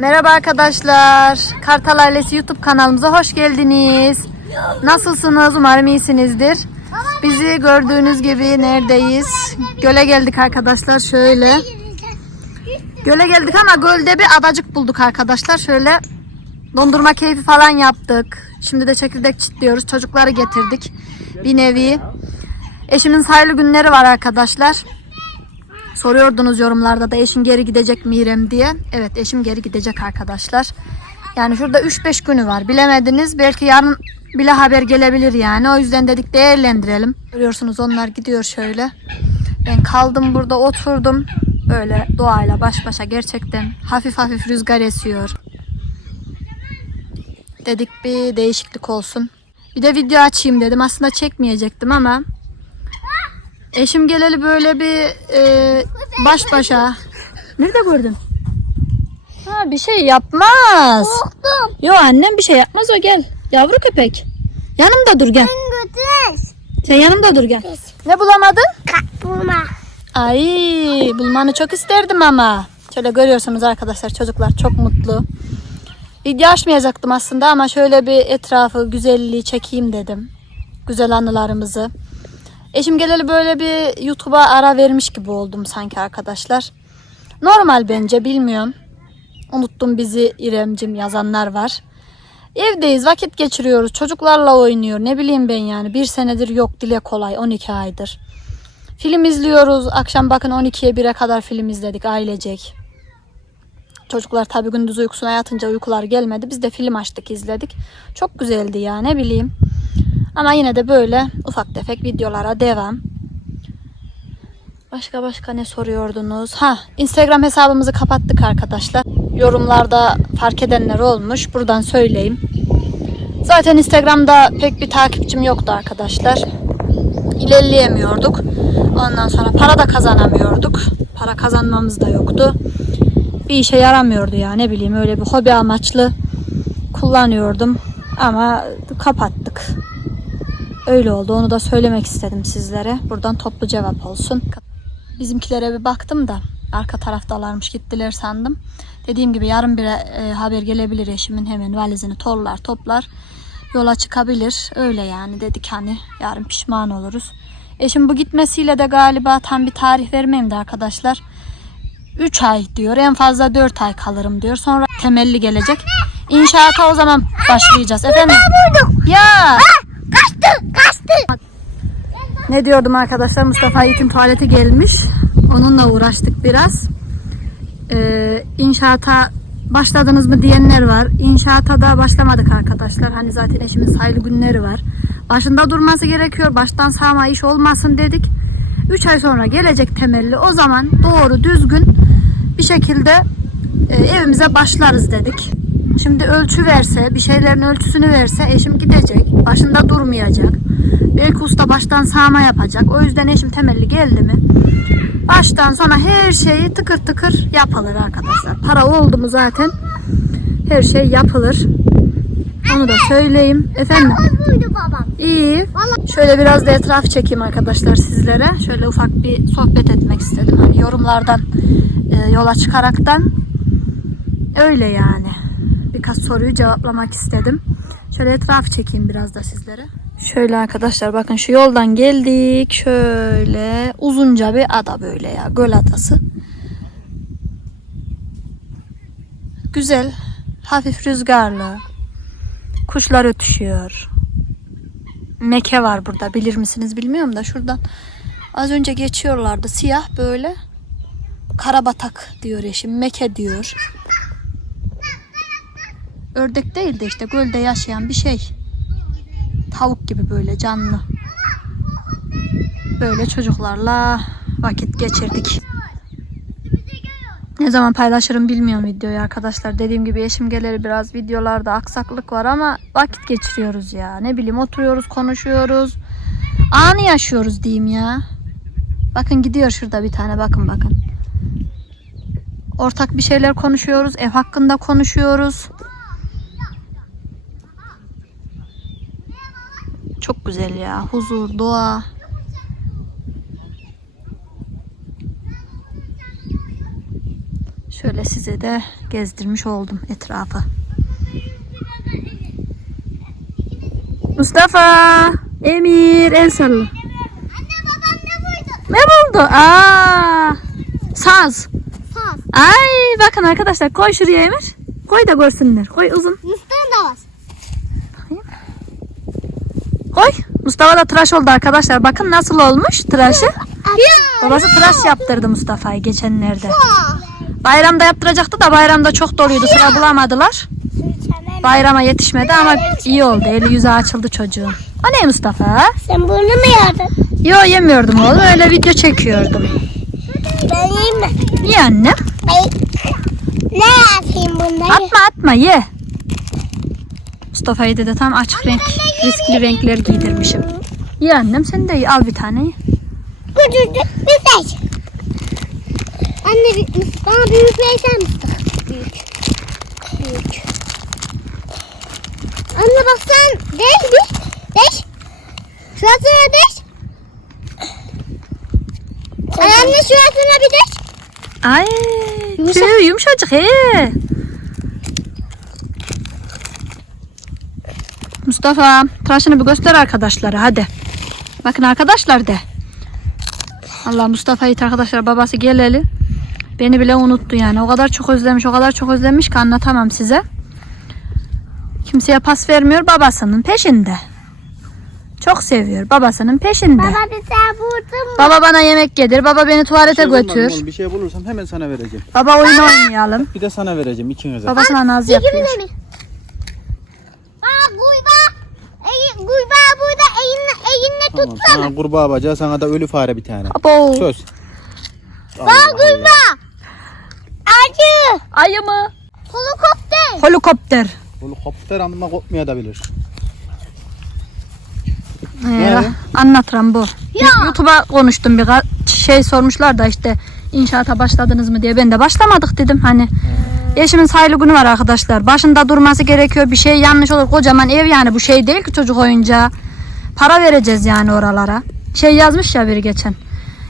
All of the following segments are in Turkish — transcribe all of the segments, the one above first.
Merhaba arkadaşlar. Kartal Ailesi YouTube kanalımıza hoş geldiniz. Nasılsınız? Umarım iyisinizdir. Bizi gördüğünüz gibi neredeyiz? Göle geldik arkadaşlar. Şöyle. Göle geldik ama gölde bir adacık bulduk arkadaşlar. Şöyle dondurma keyfi falan yaptık. Şimdi de çekirdek çitliyoruz. Çocukları getirdik. Bir nevi. Eşimin sayılı günleri var arkadaşlar. Soruyordunuz yorumlarda da eşin geri gidecek mi İrem diye. Evet eşim geri gidecek arkadaşlar. Yani şurada 3-5 günü var. Bilemediniz. Belki yarın bile haber gelebilir yani. O yüzden dedik değerlendirelim. Görüyorsunuz onlar gidiyor şöyle. Ben kaldım burada oturdum. Böyle doğayla baş başa gerçekten hafif hafif rüzgar esiyor. Dedik bir değişiklik olsun. Bir de video açayım dedim. Aslında çekmeyecektim ama Eşim geleli böyle bir e, baş başa. Nerede gördün? Ha bir şey yapmaz. Korktum. Yo annem bir şey yapmaz o gel. Yavru köpek. Yanımda dur gel. Sen yanımda dur gel. Ne bulamadın? Bulma. Ay bulmanı çok isterdim ama. Şöyle görüyorsunuz arkadaşlar çocuklar çok mutlu. Video açmayacaktım aslında ama şöyle bir etrafı güzelliği çekeyim dedim. Güzel anılarımızı. Eşim geleli böyle bir YouTube'a ara vermiş gibi oldum sanki arkadaşlar. Normal bence bilmiyorum. Unuttum bizi İremcim yazanlar var. Evdeyiz vakit geçiriyoruz. Çocuklarla oynuyor. Ne bileyim ben yani. Bir senedir yok dile kolay. 12 aydır. Film izliyoruz. Akşam bakın 12'ye 1'e kadar film izledik ailecek. Çocuklar tabii gündüz uykusuna yatınca uykular gelmedi. Biz de film açtık izledik. Çok güzeldi ya ne bileyim. Ama yine de böyle ufak tefek videolara devam. Başka başka ne soruyordunuz? Ha, Instagram hesabımızı kapattık arkadaşlar. Yorumlarda fark edenler olmuş. Buradan söyleyeyim. Zaten Instagram'da pek bir takipçim yoktu arkadaşlar. İlerleyemiyorduk. Ondan sonra para da kazanamıyorduk. Para kazanmamız da yoktu. Bir işe yaramıyordu ya ne bileyim öyle bir hobi amaçlı kullanıyordum. Ama kapattık. Öyle oldu. Onu da söylemek istedim sizlere. Buradan toplu cevap olsun. Bizimkilere bir baktım da arka taraftalarmış gittiler sandım. Dediğim gibi yarın bir e, haber gelebilir eşimin hemen valizini tollar toplar yola çıkabilir. Öyle yani dedik hani yarın pişman oluruz. Eşim bu gitmesiyle de galiba tam bir tarih vermeyeyim de arkadaşlar. 3 ay diyor en fazla 4 ay kalırım diyor. Sonra temelli gelecek. İnşaata o zaman başlayacağız. Efendim? Ya. Kaçtı. Ne diyordum arkadaşlar Mustafa Yiğit'in tuvaleti gelmiş. Onunla uğraştık biraz. Ee, inşaata başladınız mı diyenler var. İnşaata da başlamadık arkadaşlar. Hani zaten eşimin sayılı günleri var. Başında durması gerekiyor. Baştan sağma iş olmasın dedik. 3 ay sonra gelecek temelli. O zaman doğru düzgün bir şekilde e, evimize başlarız dedik. Şimdi ölçü verse, bir şeylerin ölçüsünü verse eşim gidecek. Başında durmayacak. Belki usta baştan sağma yapacak. O yüzden eşim temelli geldi mi? Baştan sona her şeyi tıkır tıkır yapılır arkadaşlar. Para oldu mu zaten her şey yapılır. Onu da söyleyeyim. Efendim? İyi. Şöyle biraz da etraf çekeyim arkadaşlar sizlere. Şöyle ufak bir sohbet etmek istedim. Hani yorumlardan e, yola çıkaraktan. Öyle yani. Birkaç soruyu cevaplamak istedim. Şöyle etraf çekeyim biraz da sizlere. Şöyle arkadaşlar bakın şu yoldan geldik. Şöyle uzunca bir ada böyle ya. Göl adası. Güzel. Hafif rüzgarlı. Kuşlar ötüşüyor. Meke var burada bilir misiniz bilmiyorum da şuradan az önce geçiyorlardı siyah böyle karabatak diyor eşim meke diyor. Ördek değil de işte gölde yaşayan bir şey. Tavuk gibi böyle canlı. Böyle çocuklarla vakit geçirdik. Ne zaman paylaşırım bilmiyorum videoyu arkadaşlar. Dediğim gibi eşim gelir biraz videolarda aksaklık var ama vakit geçiriyoruz ya. Ne bileyim oturuyoruz konuşuyoruz. Anı yaşıyoruz diyeyim ya. Bakın gidiyor şurada bir tane bakın bakın. Ortak bir şeyler konuşuyoruz. Ev hakkında konuşuyoruz. Çok güzel ya. Huzur, doğa. Şöyle size de gezdirmiş oldum etrafı. Mustafa, Emir, el salla. Anne babam ne buydu? Ne buldu? Aa, saz. Saz. Ay bakın arkadaşlar koy şuraya Emir. Koy da görsünler. Koy uzun. Mustafa'nın da var. Koy. Mustafa da tıraş oldu arkadaşlar. Bakın nasıl olmuş tıraşı. Babası tıraş yaptırdı Mustafa'yı geçenlerde. Bayramda yaptıracaktı da bayramda çok doluydu. Sıra bulamadılar. Bayrama yetişmedi ama iyi oldu. Eli yüzü açıldı çocuğun. O ne Mustafa? Sen bunu mu yardın? Yo yemiyordum oğlum. Öyle video çekiyordum. Ben yiyeyim mi? Ye anne. Ben... Ne yapayım bunları? Atma atma ye. Mustafa'yı da tam açık renk, riskli renkler giydirmişim. Ye annem sen de ye. Al bir tane. Küçücük bir şey. Anne bana büyük versen misin? Büyük. Büyük. Anne bak sen deş bir. Deş. Şurasına deş. Anne şurasına bir deş. Ay Yumuşak. tüy yumuşacık he. Mustafa tıraşını bir göster arkadaşlara hadi. Bakın arkadaşlar de. Allah Mustafa Yiğit arkadaşlar babası geleli. Beni bile unuttu yani. O kadar çok özlemiş, o kadar çok özlemiş ki anlatamam size. Kimseye pas vermiyor babasının peşinde. Çok seviyor babasının peşinde. Baba bir sen vurdun mu? Baba bana yemek yedir, baba beni tuvalete şey götür. oğlum, Bir şey bulursam hemen sana vereceğim. Baba oyun oynayalım. Bir de sana vereceğim ikinize. Babasına naz yapıyor. mi? Tamam, tutsana. sana kurbağa bacağı sana da ölü fare bir tane. Abo. Söz. Aa guyba. Acı. Ayı mı? Helikopter. Helikopter. Helikopter amma kopmaya da bilir. Ee, Ne? anlatırım bu. YouTube'a konuştum bir şey sormuşlar da işte inşaata başladınız mı diye. Ben de başlamadık dedim hani. Eşimin sayılı günü var arkadaşlar. Başında durması gerekiyor. Bir şey yanlış olur. Kocaman ev yani bu şey değil ki çocuk oyuncağı. Para vereceğiz yani oralara. Şey yazmış ya biri geçen.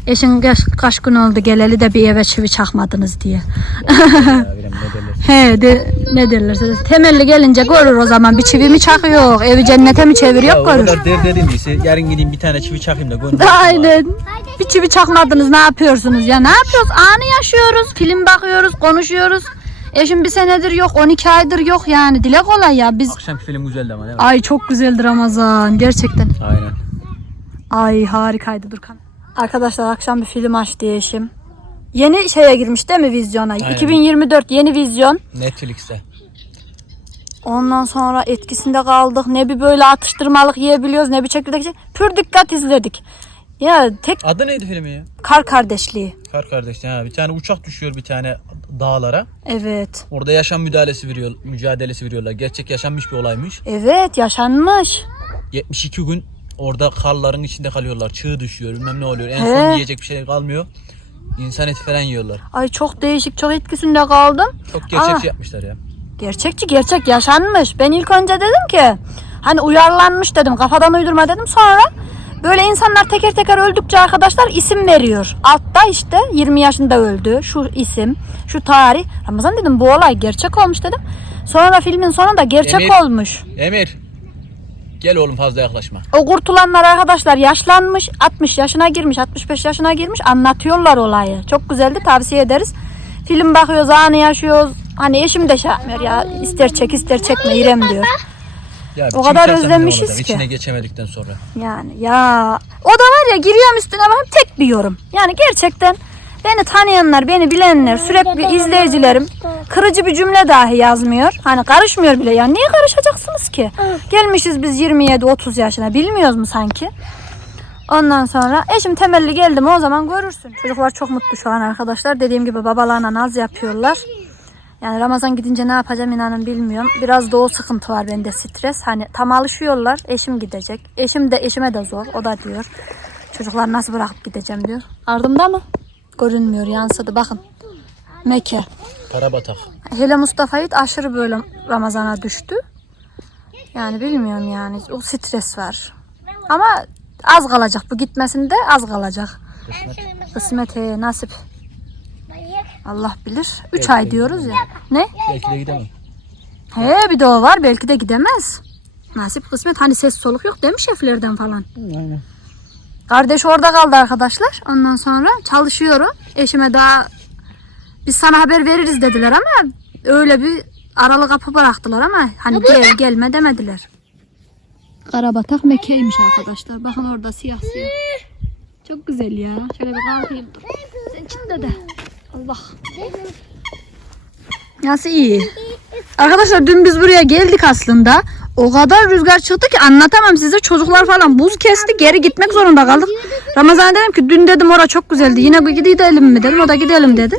Eşin kaç, kaç gün oldu geleli de bir eve çivi çakmadınız diye. He de, ne derlerse temelli gelince görür o zaman bir çivi mi çakıyor, evi cennete mi çeviriyor Ya o görür. kadar der dedim ise yarın gideyim bir tane çivi çakayım da gönlüm. Aynen. Bir çivi çakmadınız ne yapıyorsunuz ya? Ne yapıyoruz? Anı yaşıyoruz. Film bakıyoruz, konuşuyoruz. Eşim bir senedir yok, 12 aydır yok yani. Dile kolay ya. Biz Akşamki film güzeldi ama değil mi? Ay çok güzeldi Ramazan gerçekten. Aynen. Ay harikaydı Durkan. Arkadaşlar akşam bir film açtı eşim. Yeni şeye girmiş değil mi vizyona? 2024 yeni vizyon. Netflix'te. Ondan sonra etkisinde kaldık. Ne bir böyle atıştırmalık yiyebiliyoruz ne bir çekirdek. Pür dikkat izledik. Ya tek Adı neydi filmin ya? kar kardeşliği. Kar kardeş. Ha, bir tane uçak düşüyor bir tane dağlara. Evet. Orada yaşam müdahalesi veriyor, mücadelesi veriyorlar. Gerçek yaşanmış bir olaymış. Evet yaşanmış. 72 gün orada karların içinde kalıyorlar. Çığ düşüyor, bilmem ne oluyor. En He. son yiyecek bir şey kalmıyor. İnsan eti falan yiyorlar. Ay çok değişik çok etkisinde kaldım. Çok gerçekçi Aa. yapmışlar ya. Gerçekçi gerçek yaşanmış. Ben ilk önce dedim ki hani uyarlanmış dedim kafadan uydurma dedim sonra böyle insanlar teker teker öldükçe arkadaşlar isim veriyor. Altta işte 20 yaşında öldü şu isim şu tarih. Ramazan dedim bu olay gerçek olmuş dedim. Sonra filmin sonunda gerçek Emir. olmuş. Emir. Gel oğlum fazla yaklaşma. O kurtulanlar arkadaşlar yaşlanmış 60 yaşına girmiş 65 yaşına girmiş anlatıyorlar olayı. Çok güzeldi tavsiye ederiz. Film bakıyoruz anı yaşıyoruz. Hani eşim de şey yapmıyor ya ister çek ister çekme İrem diyor. Ya O kadar özlemişiz ki. İçine geçemedikten sonra. Yani ya o da var ya giriyorum üstüne hep tek bir yorum. Yani gerçekten beni tanıyanlar, beni bilenler, sürekli izleyicilerim kırıcı bir cümle dahi yazmıyor. Hani karışmıyor bile ya. Niye karışacaksınız ki? Gelmişiz biz 27-30 yaşına. Bilmiyoruz mu sanki? Ondan sonra eşim temelli geldi mi o zaman görürsün. Çocuklar çok mutlu şu an arkadaşlar. Dediğim gibi babalarına naz yapıyorlar. Yani Ramazan gidince ne yapacağım inanın bilmiyorum. Biraz da o sıkıntı var bende stres. Hani tam alışıyorlar. Eşim gidecek. Eşim de eşime de zor. O da diyor. Çocuklar nasıl bırakıp gideceğim diyor. Ardımda mı? Görünmüyor yansıdı bakın. Mekke. Karabatak. Hele Mustafa Yiğit aşırı böyle Ramazan'a düştü. Yani bilmiyorum yani. O stres var. Ama az kalacak. Bu gitmesinde az kalacak. Kısmet he, nasip. Allah bilir. 3 Belki ay de diyoruz ya. Ne? Belki de gidemem. He bir de o var. Belki de gidemez. Nasip kısmet. Hani ses soluk yok değil mi şeflerden falan? Aynen. Kardeş orada kaldı arkadaşlar. Ondan sonra çalışıyorum. Eşime daha biz sana haber veririz dediler ama öyle bir aralı kapı bıraktılar ama hani gel gelme demediler. Karabatak Mekke'ymiş arkadaşlar. Bakın orada siyah siyah. Çok güzel ya. Şöyle bir kalkayım dur. Sen çık dede. Allah. Nasıl iyi. Arkadaşlar dün biz buraya geldik aslında. O kadar rüzgar çıktı ki anlatamam size. Çocuklar falan buz kesti. Geri gitmek zorunda kaldık. Ramazan dedim ki dün dedim ora çok güzeldi. Yine gidelim mi dedim. O da gidelim dedi.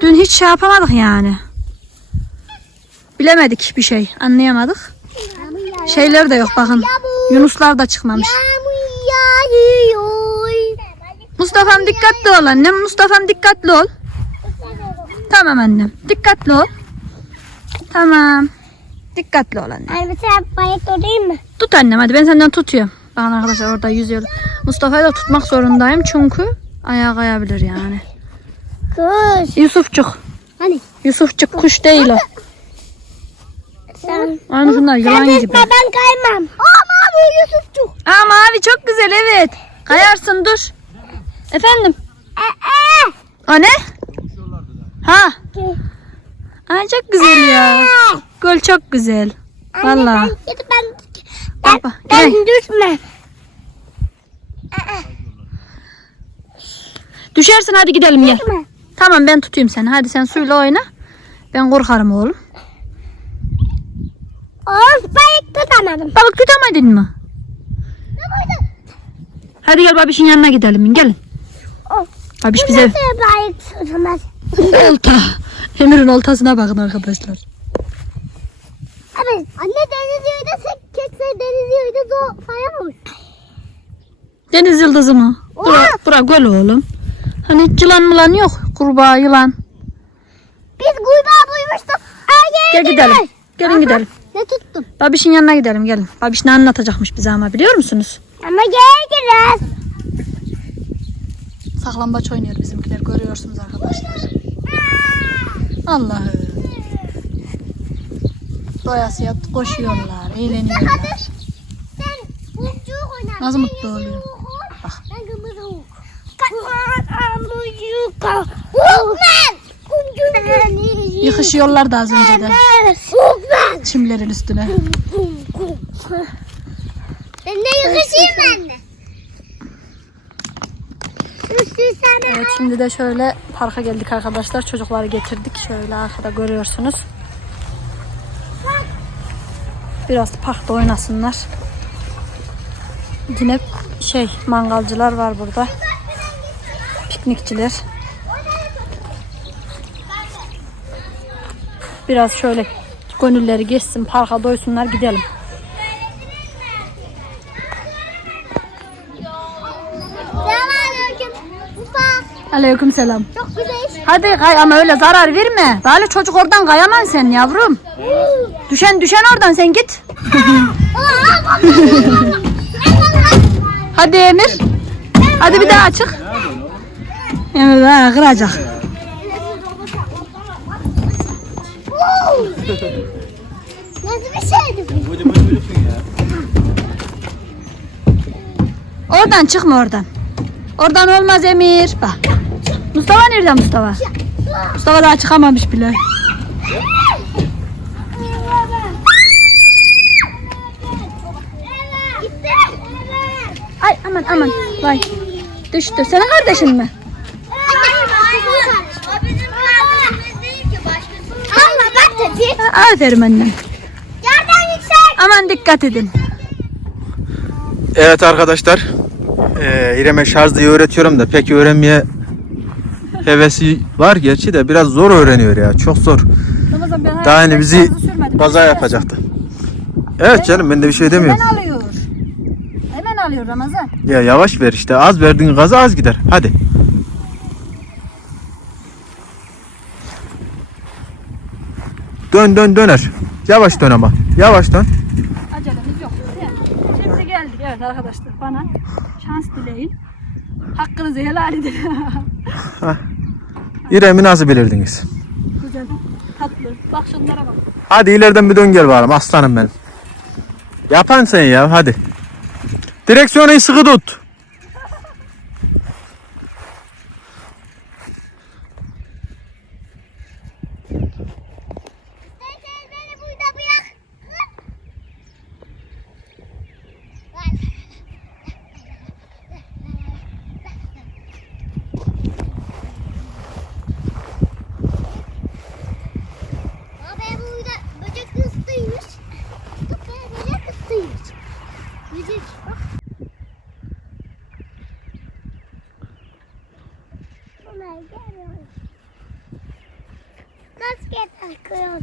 Dün hiç şey yapamadık yani. Bilemedik bir şey. Anlayamadık. Şeyler de yok bakın. Yunuslar da çıkmamış. Yağmur yağıyor. Mustafa'm dikkatli ol annem. Mustafa'm dikkatli ol. Tamam annem. Dikkatli ol. Tamam. Dikkatli ol annem. Anne sen bayık tutayım mı? Tut annem hadi ben senden tutuyorum. Bakın arkadaşlar orada yüzüyor. Mustafa'yı da tutmak zorundayım çünkü ayağa kayabilir yani. Kuş. Yusufçuk. Hani? Yusufçuk kuş değil o. Sen. Aynı şunlar yılan Sen gibi. ben kaymam. Ama bu Yusufçuk. Aa mavi çok güzel evet. Kayarsın dur. Efendim? O ne? Ha. Ay çok güzel ya. Göl çok güzel. Vallahi. Ben, ben, ben, Baba, ben gel. düşme. Düşersin hadi gidelim gel. Düşme. Tamam ben tutayım seni. Hadi sen suyla oyna. Ben korkarım oğlum. Of bayık tutamadım. Balık tutamadın mı? Hadi gel babişin yanına gidelim. Gelin. Of. Babiş bize olta. Emir'in oltasına bakın arkadaşlar. Evet. Anne deniz sen kekse deniz yöyde zo sayamamış. Deniz yıldızı mı? Bura, bura göl oğlum. Hani hiç yılan mılan yok. Kurbağa yılan. Biz kuybağı duymuştuk. Aa, Gel gidelim. Gelin gidelim. Ne tuttum? Babişin yanına gidelim gelin. Babiş ne anlatacakmış bize ama biliyor musunuz? Ama gel biraz. Saklambaç oynuyor bizimkiler görüyorsunuz arkadaşlar. Allah'ım. Doyasıya koşuyorlar, eğleniyorlar. Nasıl mutlu oluyor? Bak. Yıkışıyorlar da az önce de çimlerin üstüne. Ben de yakışayım ben de. Üstü sana. Evet şimdi de şöyle parka geldik arkadaşlar. Çocukları getirdik. Şöyle arkada görüyorsunuz. Biraz parkta oynasınlar. Yine şey mangalcılar var burada. Piknikçiler. Biraz şöyle gönülleri geçsin, parka doysunlar gidelim. Aleyküm selam. Çok güzel. Hadi kay ama öyle zarar verme. Böyle çocuk oradan kayaman sen yavrum. Düşen düşen oradan sen git. Hadi Emir. Hadi bir daha çık. Emir ha, kıracak. Nasıl bir şeydi bu? Oradan çıkma oradan. Oradan olmaz Emir. Bak. Mustafa nerede Mustafa? Mustafa daha çıkamamış bile. Ay aman aman. Vay. Düştü. Senin kardeşin mi? Aferin annem. Aman dikkat edin. Evet arkadaşlar. Ee, İrem'e şarj diye öğretiyorum da pek öğrenmeye hevesi var gerçi de biraz zor öğreniyor ya. Çok zor. Ramazan ben Daha yeni bizi baza yapacaktı. Evet canım ben de bir şey Hemen demiyorum. alıyor. Hemen alıyor Ramazan. Ya yavaş ver işte. Az verdiğin gaza az gider. Hadi. Dön dön döner. Yavaş dön ama. Yavaş dön. Acelemiz yok. Şimdi geldik. Evet arkadaşlar bana şans dileyin. Hakkınızı helal edin. İrem'i nasıl bilirdiniz? Güzel. Tatlı. Bak şunlara bak. Hadi ileriden bir dön gel bakalım aslanım benim. Yapan sen ya hadi. Direksiyonu sıkı tut.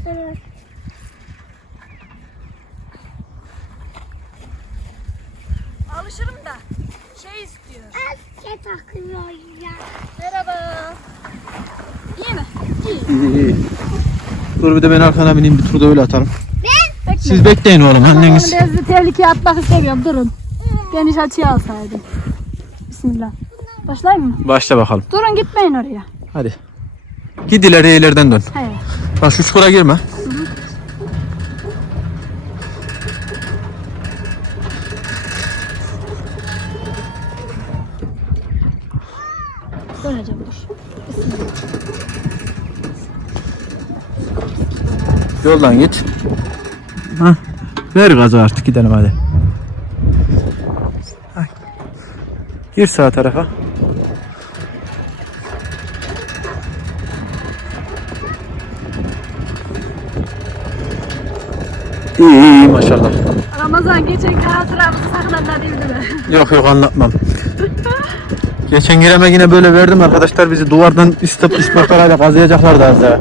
Takıyorsunuz. Alışırım da. Şey istiyor. Maske takıyor ya. Merhaba. İyi mi? İyi iyi. Dur bir de ben arkana bineyim bir tur da öyle atalım. Bekle. Siz bekleyin oğlum anneniz. Ben sizi tehlikeye atmak istemiyorum. Durun. Geniş açıya alsaydım. Bismillah. Başlayayım mı? Başla bakalım. Durun gitmeyin oraya. Hadi. Git ileriye ileriden dön. He. Bak şu çukura girme. Döneceğim dur. Yoldan git. Hah. Ver gazı artık gidelim hadi. Gir sağ tarafa. İyi iyi, maşallah. Ramazan geçen hatıramızı saklanma değildi mi? Yok yok anlatmam. Geçen gireme yine böyle verdim arkadaşlar bizi duvardan istop ispartalayla kazıyacaklardı az daha.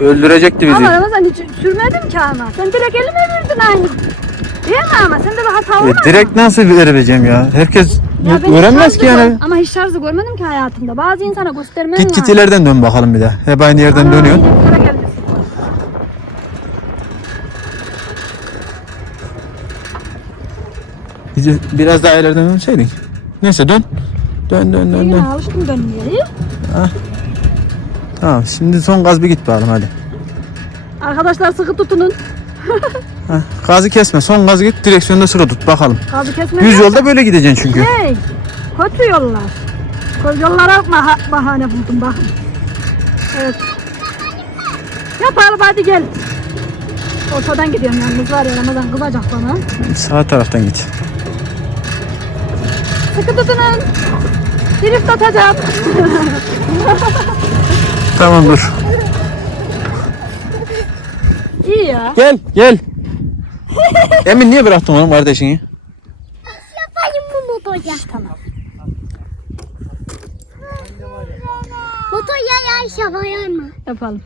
Öldürecekti bizi. Ama Ramazan hiç sürmedim ki ama. Sen direkt elime verdin aynı. Değil mi ama? Sende bir hata E, olmadı. direkt nasıl vereceğim ya? Herkes Ya öğrenmez ki yani. Ama hiç şarjı görmedim ki hayatımda. Bazı insana göstermem Git git ileriden dön bakalım bir de. Hep aynı yerden dönüyor. Bizi biraz daha ileriden dönseydin. Neyse dön. Dön dön dön dön. alıştım dönmeye. Tamam şimdi son gaz bir git bakalım hadi. Arkadaşlar sıkı tutunun. Heh, gazı kesme son gazı git direksiyonda sıkı tut bakalım. Gazı kesme. Düz yolda böyle gideceksin çünkü. Hey, kötü yollar. Kötü yollara maha- bahane buldum bak. Evet. Yapalım hadi gel. Ortadan gidiyorum yalnız var ya Ramazan kızacak bana. Sağ taraftan git. Sıkı tutunun. Drift atacağım. Tamam dur. İyi ya. Gel gel. Emin niye bıraktın oğlum kardeşini? Yapayım mı motorya? Tamam. Motorya yarış yapayım mı? Yapalım.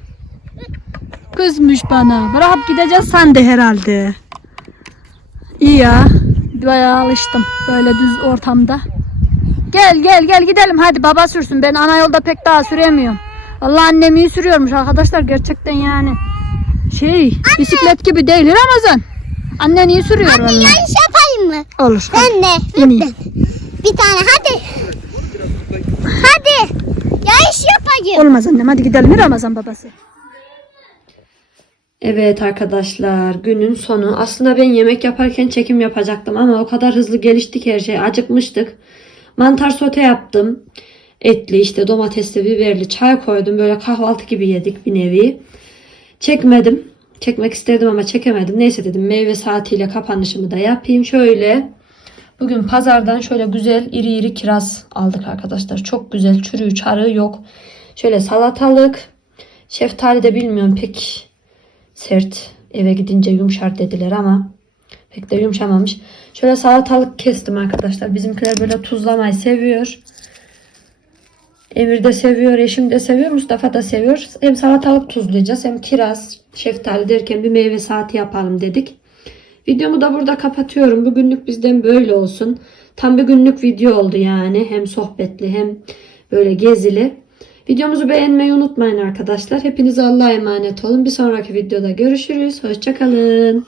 Kızmış bana. Bırakıp gideceğiz sen de herhalde. İyi ya. Bayağı alıştım böyle düz ortamda. Gel gel gel gidelim hadi baba sürsün. Ben ana yolda pek daha süremiyorum. Allah annem iyi sürüyormuş arkadaşlar gerçekten yani. Şey bisiklet gibi değil Ramazan. Annen iyi sürüyor vallahi. Yarış yapayım mı? Olur. Ben de. Bir tane hadi. Hadi. Yarış yapayım. Olmaz annem hadi gidelim Ramazan babası. Evet arkadaşlar günün sonu. Aslında ben yemek yaparken çekim yapacaktım ama o kadar hızlı gelişti ki her şey. Acıkmıştık. Mantar sote yaptım. Etli işte domatesli biberli çay koydum. Böyle kahvaltı gibi yedik bir nevi. Çekmedim. Çekmek istedim ama çekemedim. Neyse dedim meyve saatiyle kapanışımı da yapayım. Şöyle bugün pazardan şöyle güzel iri iri kiraz aldık arkadaşlar. Çok güzel çürüğü çarığı yok. Şöyle salatalık. Şeftali de bilmiyorum pek sert. Eve gidince yumuşar dediler ama pek de yumuşamamış. Şöyle salatalık kestim arkadaşlar. Bizimkiler böyle tuzlamayı seviyor. Emir de seviyor, eşim de seviyor, Mustafa da seviyor. Hem salatalık tuzlayacağız hem kiraz, şeftali derken bir meyve saati yapalım dedik. Videomu da burada kapatıyorum. Bugünlük bizden böyle olsun. Tam bir günlük video oldu yani. Hem sohbetli hem böyle gezili. Videomuzu beğenmeyi unutmayın arkadaşlar. Hepinize Allah'a emanet olun. Bir sonraki videoda görüşürüz. Hoşçakalın.